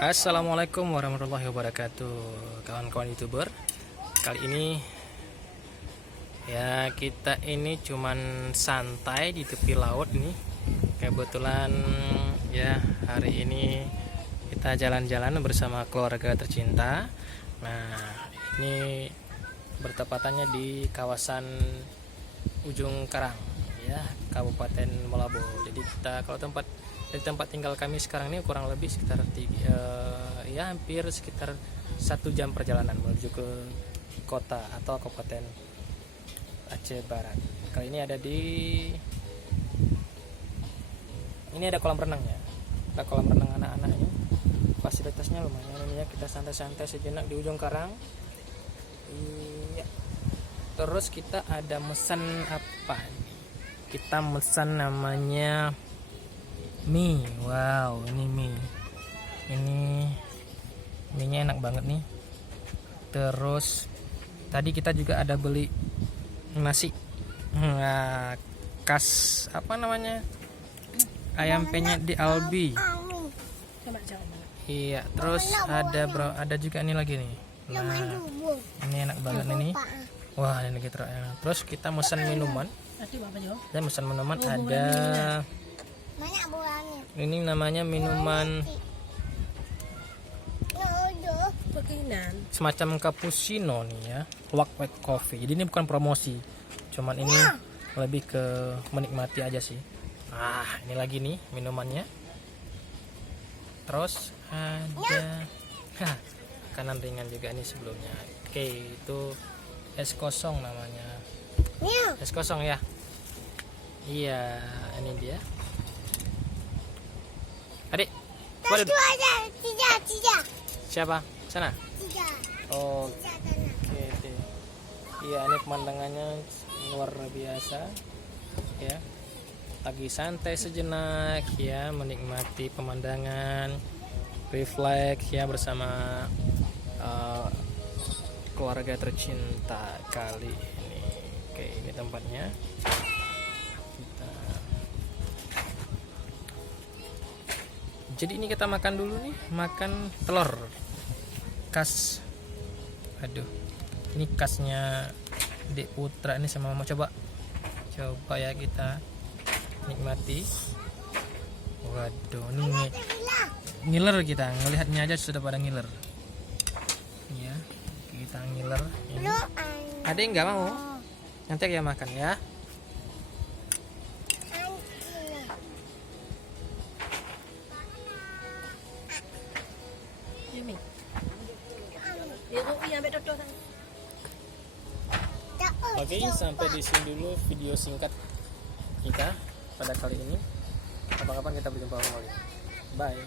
Assalamualaikum warahmatullahi wabarakatuh, kawan-kawan YouTuber. Kali ini ya kita ini cuman santai di tepi laut nih. Kebetulan ya hari ini kita jalan-jalan bersama keluarga tercinta. Nah, ini bertepatannya di kawasan Ujung Karang ya, Kabupaten Malabo. Jadi kita kalau dari tempat tinggal kami sekarang ini kurang lebih sekitar hampir sekitar 1 jam perjalanan menuju ke kota atau Kabupaten Aceh Barat. Kali ini ada kolam renangnya. Ada kolam renang anak-anaknya. Fasilitasnya lumayan ini ya, kita santai-santai sejenak di Ujung Karang. Iya. Terus kita ada pesan apa? Kita pesan namanya mie. Wow, ini mie. Mie-nya enak banget nih. Terus tadi kita juga ada beli nasi. Nah, khas apa namanya? Ayam penyet di Albi. Iya, terus ada juga ini lagi nih. Nah, ini enak banget ini. Wah, ini gitu. Terus kita pesan minuman. Dan pesan minuman ada ini namanya minuman semacam cappuccino nih ya, white coffee. Jadi ini bukan promosi, cuman ini lebih ke menikmati aja sih. Nah, ini lagi nih minumannya. Terus ada makanan ringan juga nih sebelumnya. Oke, itu es kosong namanya. Es kosong ya. Iya, ini dia. Adik, boleh? Tiga. Siapa? Sana? Tiga. Oh, oke. Iya, ini pemandangannya luar biasa. Ya, lagi santai sejenak ya, menikmati pemandangan, refleks ya bersama keluarga tercinta kali ini. Oke, ini tempatnya. Jadi ini kita makan dulu nih, makan telur khas. Aduh, ini khasnya Dek Putra ini sama Mama. Coba ya kita nikmati. Waduh, ini ngiler, kita ngelihatnya aja sudah pada ngiler. Ya, kita ngiler. Ada yang nggak mau? Nanti ya makan ya. Oke, sampai di sini dulu video singkat kita pada kali ini. Kapan-kapan kita berjumpa kembali. Bye.